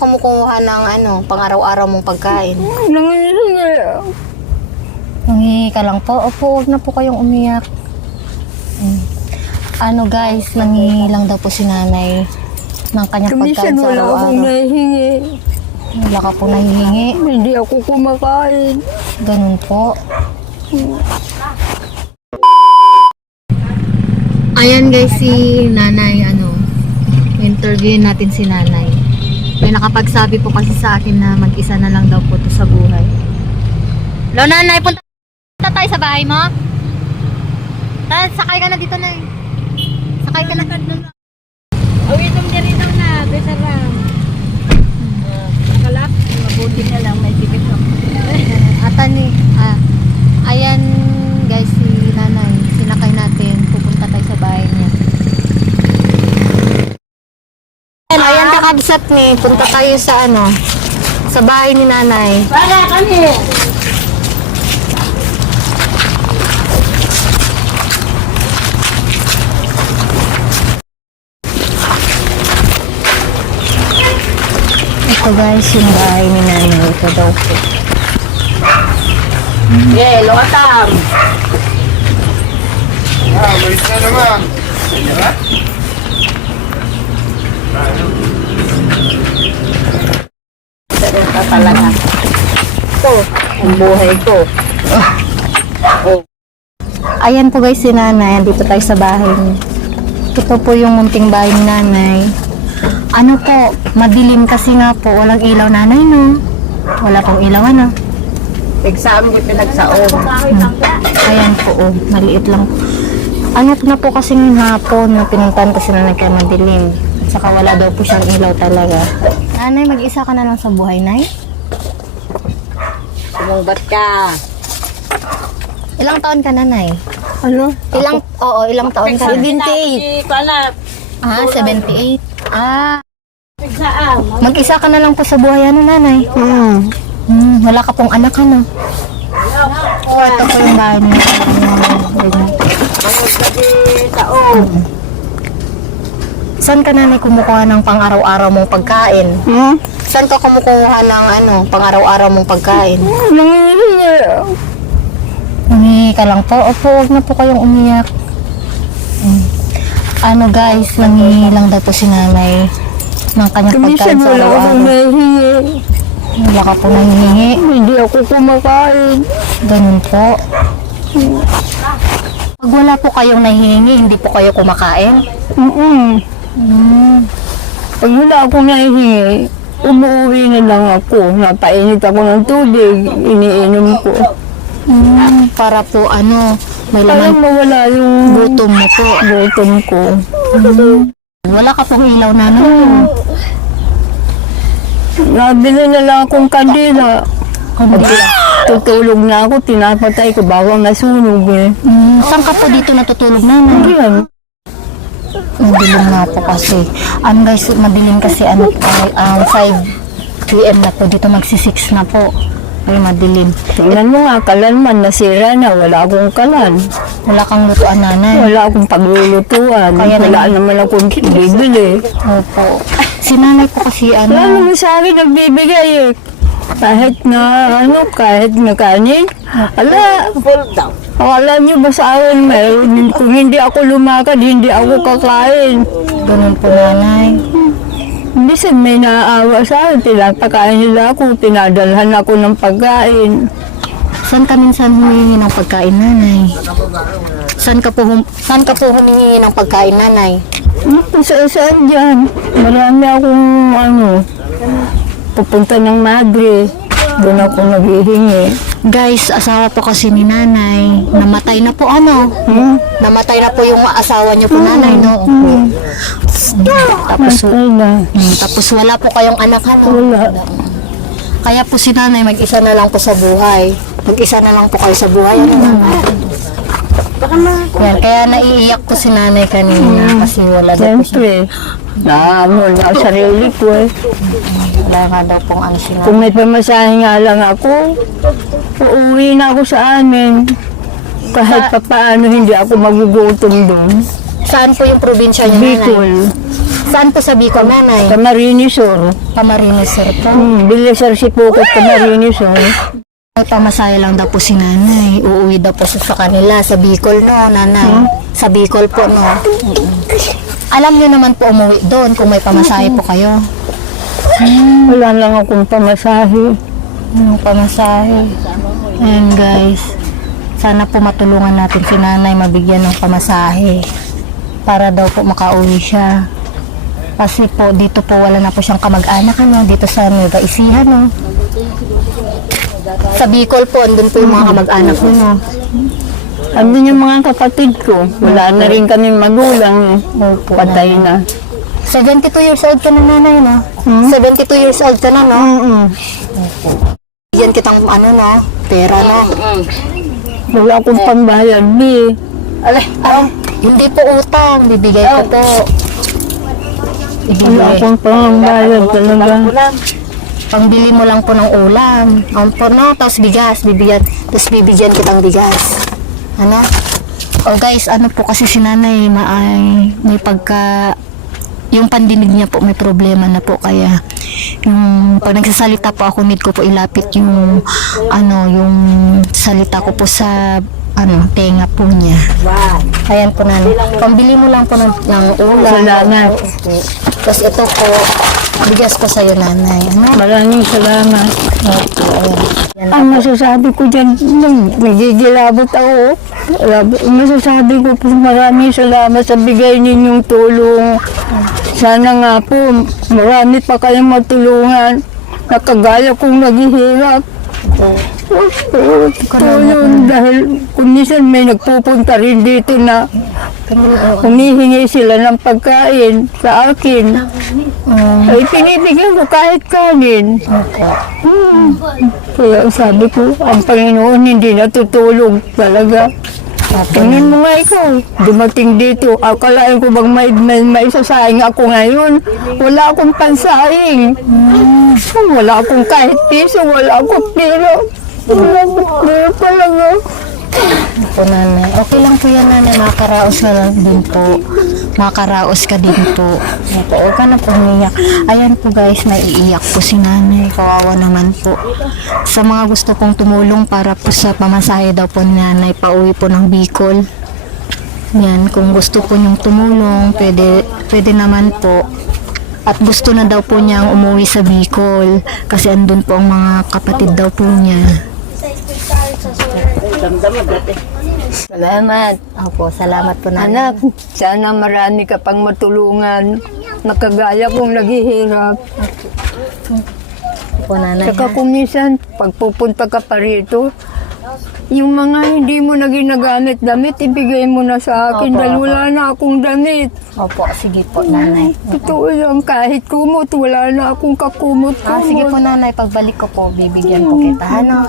kumukuha ng pang-araw-araw mong pagkain? Nangihingi. Humingi ka lang po. Opo, huwag na po kayong umiyak. Guys, nangihingi lang daw po si nanay ng kanyang pagkain Minsan sa wala akong araw-araw. nahihingi. Wala ka po nahihingi. Hindi ako kumakain. Ganun po. Ayan guys, si nanay, interviewin natin si nanay. May nakapagsabi po kasi sa akin na mag-isa na lang daw po to sa buhay. Hello nanay, punta tayo sa bahay mo? Sakay ka na dito na eh. Sakay ka na. Awitom din rin na, besaram. Kalak, mabuti na lang, may tikit ako. Ayan guys, si nanay, sinakay natin, pupunta tayo sa bahay niya. Ayan kakabsat ni, punta tayo sa bahay ni nanay. Para kami! Ito guys, yung bahay ni nanay, ito daw po. Yeah, lokatam! Malis na naman. Pero ka talaga. Ito, ang buhay ko. Ayan po guys si nanay, andito tayo sa bahay niya. Ito po yung munting bahay ni nanay. Madilim kasi nga po, walang ilaw nanay no. Wala pong ilaw Exam yung pinagsaon. Ayan po maliit lang. Na po kasi ng hapon na pinuntahan kasi nanay kaya madilim. Saka wala daw po siyang ilaw talaga. Nanay, mag-isa ka na lang sa buhay, nay? Sumungbat ka. Ilang taon ka, nanay? Ano? Ilang taon ka? 78. Kalap. 78. Exam. Mag-isa ka na lang po sa buhay, nanay? Wala ka pong anak, ito po yung bahay niya. Ang sabi taon. Saan ka, nanay, kumukuha ng pang-araw-araw mong pagkain? Saan ka kumukuha ng pang-araw-araw mong pagkain? Nangihingi. Humingi ka lang po. Opo, huwag na po kayong umiyak. Guys, nangihingi lang daw po si nanay ng kanyang Minsan pagkain sa wala akong araw-araw. nahihingi. Wala ka po nahihingi. Hindi ako kumakain. Ganun po. Pag wala po kayong nahihingi, hindi po kayo kumakain? Pag wala akong nahihingi, umuwi na lang ako. Napainit ako ng tubig, iniinom ko. Para po may Parang laman mawala yung gutom mo po. gutom ko. Wala ka pong ilaw, nanay. Nabili na lang akong kandila. Kandila. Tutulog na ako, tinapatay ko bawang nasunog eh. Saan ka po dito natutulog, nanay? Yan. Madilim nga po kasi. Guys, madilim kasi 5 p.m. na po. Dito magsi-6 na po. Ay, madilim. Tingnan mo nga, kalan man, nasira na. Wala akong kalan. Wala kang lutuan, nanay. Wala akong paglulutuan. Kaya Wala naman akong bibili. Opo. Si nanay po kasi Wala naman sa akin nagbibigay eh. Kahit na kanin. Ala, akala niyo ba sa akin, kung hindi ako lumakad, hindi ako kakain. ganun po, nanay. Minsan may naaawa sa akin, pinapakain nila ako, pinadalhan ako ng pagkain. Saan ka minsan humingi ng pagkain, nanay? Saan ka po humingi ng pagkain, nanay? Kung saan dyan, marami akong pupunta ng Madre. Doon ako naghihingi. Guys, asawa po kasi ni nanay. Namatay na po, Namatay na po yung asawa niyo po, nanay, no? Tapos wala po kayong anak, Wala. Kaya po si nanay, mag-isa na lang po sa buhay. Mag-isa na lang po kayo sa buhay, Yan, kaya naiiyak po si nanay kanina kasi wala daw po siya. Siyempre, na sarili ko eh. Wala nga daw pong sila. Kung may pamasahe nga lang ako, uuwi na ako sa amin. Kahit pa paano hindi ako magugutom doon. Saan po yung probinsya niyo, nanay? Bicol. Saan po sa Bicol, nanay? Camarines Sur. Camarines Sur po. Bilisar si Pukot, Camarines Sur. Pamasaya lang daw po si nanay. Uuwi daw po sa kanila sa Bicol, no, nanay? Sa Bicol po, no? Alam niyo naman po umuwi doon kung may pamasahe po kayo. Wala lang akong pamasahe. Pamasahe. Ayan, guys. Sana po matulungan natin si nanay mabigyan ng pamasahe para daw po makauwi siya. Kasi po, dito po wala na po siyang kamag-anak, ano, dito sa Nueva Ecija, no? Sa Bicol po, andun po yung mga kamag-anak mo, no? Andun yung mga kapatid ko. Wala na rin kaming magulang. Patay na. 72 years old ka na, nanay, no? 72 years old ka na, no? Bigyan kitang, ano, no? Pera, no? Wala akong pambayad, B. Alay, hindi po utang, bibigay ko po. Wala Ibigay. akong pambayad talaga. Pangbili mo lang po ng ulam. Po, no? Tapos bigas, tapos bibigyan kitang bigas. Ano? Oh guys, ano po kasi si nanay, may pagka, yung pandinig niya po may problema na po, kaya yung pag nagsasalita po ako, need ko po ilapit yung yung salita ko po sa tenga po niya. Ayan po, nanay. Pambili mo lang po ng ulam. Salamat. Tapos ito po, bigas ko sa'yo, nanay. Ano? Maraming salamat. Yan. Ang masasabi ko dyan, nagigilabot ako. Masasabi ko po maraming salamat sa bigay ninyong tulong. Sana nga po, marami pa kayong matulungan. Nakagaya kong naghihirap. Tulong dahil kung minsan may nagpupunta rin dito na humihingi sila ng pagkain sa akin. Ay pinibigyan ko kahit kanin. Kaya sabi ko, ang Panginoon hindi natutulog talaga. Tingnan mo nga ikaw, dumating dito, akalain ko bang may isasaing ako ngayon. Wala akong pansaing. Wala akong kahit piso, wala akong pera. Wala akong pera talaga. Po, nanay. Okay lang po yan, nanay. Makakaraos ka lang din po. Makakaraos ka din po. Opo, huwag ka na po umiyak. Ayan po, guys, naiiyak po si nanay. Kawawa naman po. Sa mga gusto pong tumulong para po sa pamasahe daw po ni nanay, pauwi po ng Bicol. Yan, kung gusto po niyong tumulong, pwede naman po. At gusto na daw po niyang umuwi sa Bicol kasi andun po ang mga kapatid daw po niya. Salamat. Opo, salamat po, nanay. Anak, sana marami ka pang matulungan. Nakagaya kong naghihirap. Po, nanay. Saka kung minsan, pagpupunta ka pa rito, yung mga hindi mo na ginagamit damit, ibigay mo na sa akin Opo, dahil opo. wala na akong damit. Opo, sige po, nanay. Totoo lang, kahit kumot, wala na akong kakumot-kumot. Sige po, nanay. Pagbalik ko po, bibigyan po kita. Ano?